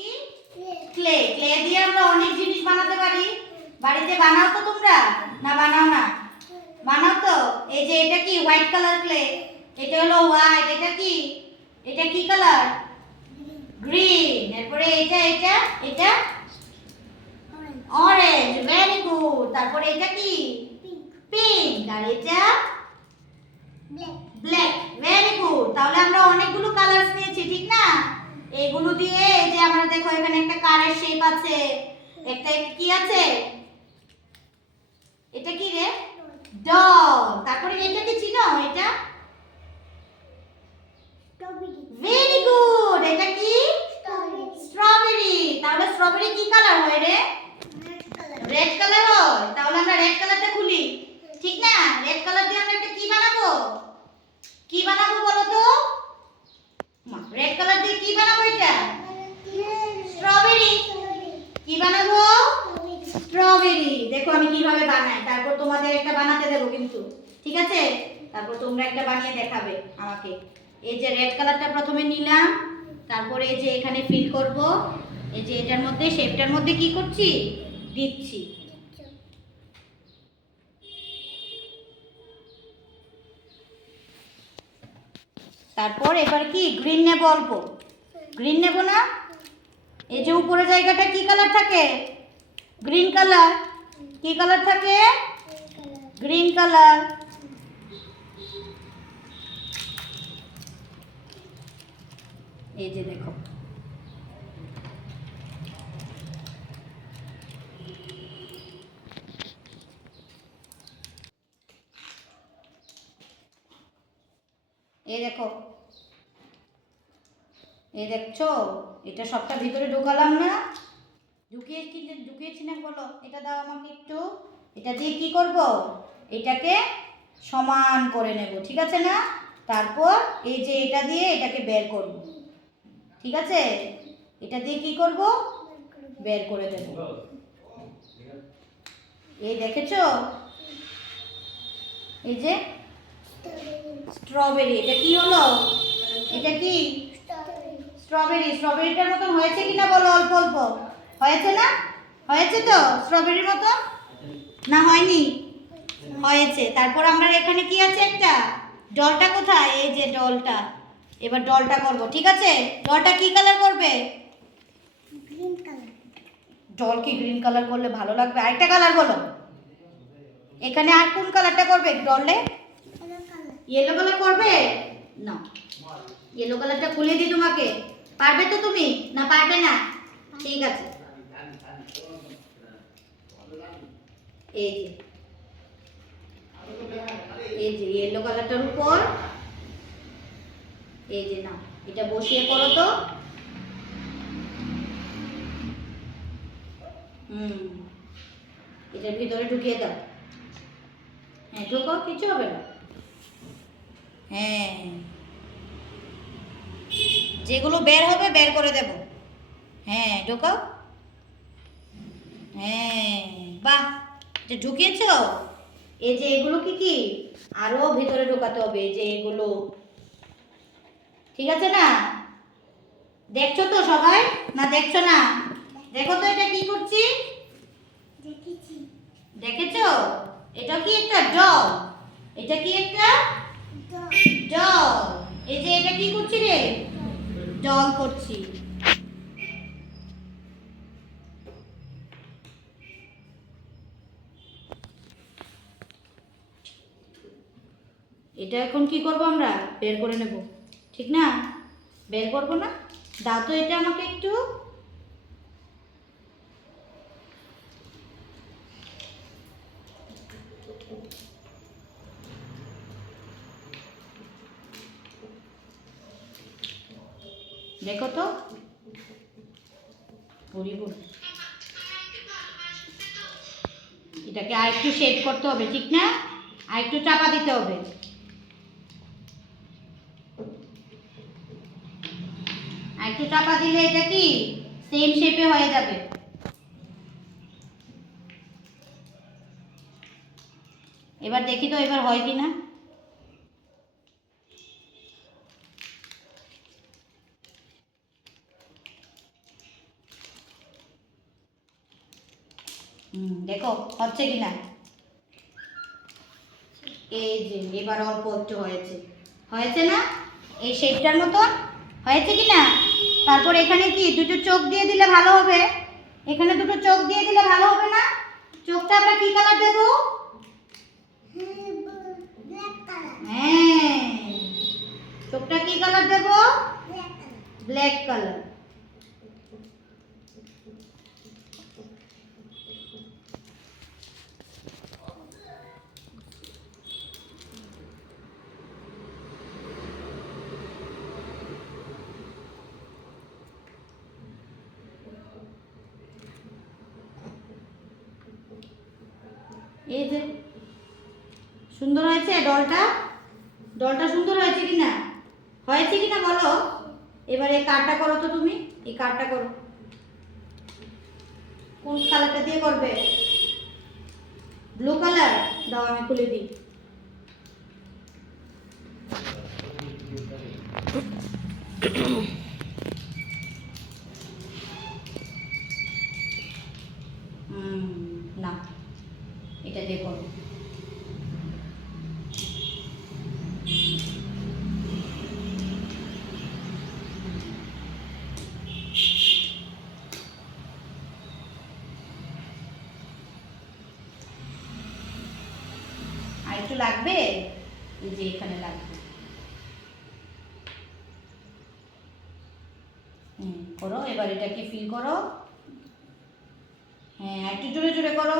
কি? Clay. Clay দিয়ে আমরা অনেক জিনিস বানাতে পারি। বাড়িতে বানাও তো তোমরা? না বানাও না? বানাও তো। এই যে এটা কি? White colour clay. এটা হলো হোয়াইট। এটা কি? এটা কি কালার? গ্রিন। এরপরে এটা এটা এটা অরেঞ্জ। Very good. তারপরে এটা কি? পিঙ্ক। আর এটা ব্ল্যাক। Very good. তাহলে আমরা অনেকগুলো কালারস নিয়েছি, ঠিক না? এইগুলো দিয়ে এই যে আমরা দেখো এখানে একটা কারের শেপ আছে, একটা কি আছে? এটা কি রে? ডল। তারপরে এটা কি চিনো? এটা ভেরি গুড। এটা কি? স্ট্রবেরি। তাহলে স্ট্রবেরি কি কালার হয় রে? রেড কালার হয়। তাহলে আমরা রেড কালারটা খুলি, ঠিক না? রেড কালার দিয়ে আমরা একটা কি বানাবো? কি বানাবো বলো তো? রেড কালার দিয়ে কি বানাবো? এটা স্ট্রবেরি। কি বানাবো? স্ট্রবেরি। দেখো আমি কিভাবে বানাই, তারপর তোমাদের একটা বানাতে দেবো কিন্তু, ঠিক আছে? তারপর তোমরা একটা বানিয়ে দেখাবে আমাকে। এই যে রেড কালারটা প্রথমে নিলাম, তারপরে এই যে এখানে ফিল করব, এই যে এটার মধ্যে শেপটার মধ্যে কি করছি? দিচ্ছি। তারপর এবার কি গ্রিন নেব, অল্প গ্রিন নেব না? এই যে উপরে জায়গাটা কি কালার থাকে? Green colour. কি কালার থাকে? Green colour. এই যে দেখো, এই দেখো, এই দেখছো, এটা সবটা ভিতরে ঢোকালাম না? ঢুকিয়েছি না বলো? এটা দাও আমাকে একটু। এটা দিয়ে কি করব? এটাকে সমান করে নেব, ঠিক আছে না? তারপর এই যে এটা দিয়ে এটাকে বের করব, ঠিক আছে? এটা দিয়ে কি করব? বের করে দেব। এই দেখেছো, এই যে স্ট্রবেরি। এটা কি হলো? এটা কি? স্ট্রবেরি। স্ট্রবেরিটার মতন হয়েছে কিনা বলো? অল্প অল্প হয়েছে না? হয়েছে তো স্ট্রবেরির মতো? না হয়নি? হয়েছে। তারপর আমরা এখানে কি আছে? একটা ডলটা কোথায়? এই যে ডলটা। এবার ডলটা করব, ঠিক আছে? ডলটা কি কালার করবে? Green colour. ডল কি গ্রিন কালার করলে ভালো লাগবে? আরেকটা কালার বলো। এখানে আর কোন কালারটা করবে ডলে? ইয়েলো কালার করবে? না, ইয়েলো কালারটা খুলে দিই তোমাকে। পারবে তো তুমি? না পারবে না? ঠিক আছে। এই যে এই যে ইয়েলো কালারটার উপর এই যে না, এটা বসিয়ে করো তো। এটার ভিতরে ঢুকিয়ে দাও। হ্যাঁ ঢোকাও, কিছু হবে না। হ্যাঁ, যেগুলো বের হবে বের করে দেব। হ্যাঁ ঢোকাও। হ্যাঁ বাহ, এটা ঢুকিয়েছ। এই যে এগুলো কি কি আরো ভিতরে ঢোকাতে হবে, এই যে এগুলো, ঠিক আছে না? দেখছো তো সবাই? না দেখছো না? দেখো তো এটা কি করছি। দেখেছি। দেখেছো? এটা কি একটা ডল? এটা কি একটা ডল? এই যে এটা কি করছি রে? ডল করছি। এটা এখন কি করব? আমরা বের করে নেব, ঠিক না? বের করব না? দাও তো এটা আমাকে একটু। দেখো তো, এটাকে আরেকটু শেড করতে হবে, ঠিক না? আরেকটু চাপা দিতে হবে। আরেকটু চাপা দিলে এটা কি সেম শেপে হয়ে যাবে। এবার দেখি তো এবার হয় কি না। দেখো হচ্ছে কিনা। এই যে এবার অল্প একটু হয়েছে, হয়েছে না? এই শেপটার মতন হয়েছে কিনা? তারপর এখানে কি দুটো চোখ দিয়ে দিলে ভালো হবে। এখানে দুটো চোখ দিয়ে দিলে ভালো হবে না? চোখটা আমরা কি কালার দেব? Black colour. হ্যাঁ, চোখটা কি কালার দেব? Black colour. Black colour. এই যে সুন্দর হয়েছে ডলটা। ডলটা সুন্দর হয়েছে কিনা? হয়েছে কিনা বলো। এবার এই কার্ডটা করো তো তুমি, এই কার্ডটা করো। কোন কালারটা দিয়ে করবে? ব্লু কালার দাও, আমি খুলে দিই। না, এটা দিয়ে করো। আর একটু লাগবে, এই যে এখানে লাগবে। করো, এবার এটাকে ফিল করো। হ্যাঁ, একটু জোরে জোরে করো।